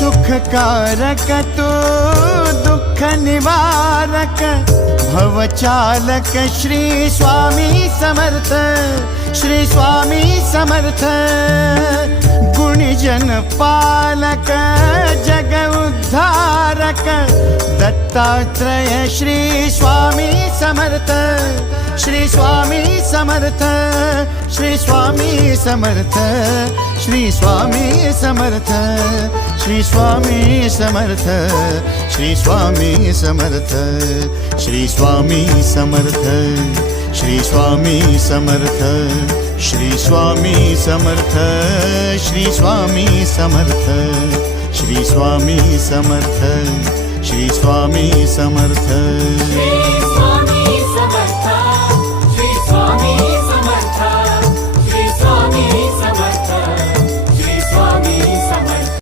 सुखकारक तू दुःख निवारक भवचालक श्री स्वामी समर्थ, श्री स्वामी समर्थ। गुणीजन पालक जग उद्धारक दत्तात्रेय श्री स्वामी समर्थ, श्री स्वामी समर्थ, श्री स्वामी समर्थ, श्री स्वामी समर्थ, श्री स्वामी समर्थ, श्री स्वामी समर्थ, श्री स्वामी समर्थ, श्री स्वामी समर्थ, श्री स्वामी समर्थ, श्री स्वामी समर्थ, श्री स्वामी समर्थ, श्री स्वामी समर्थ।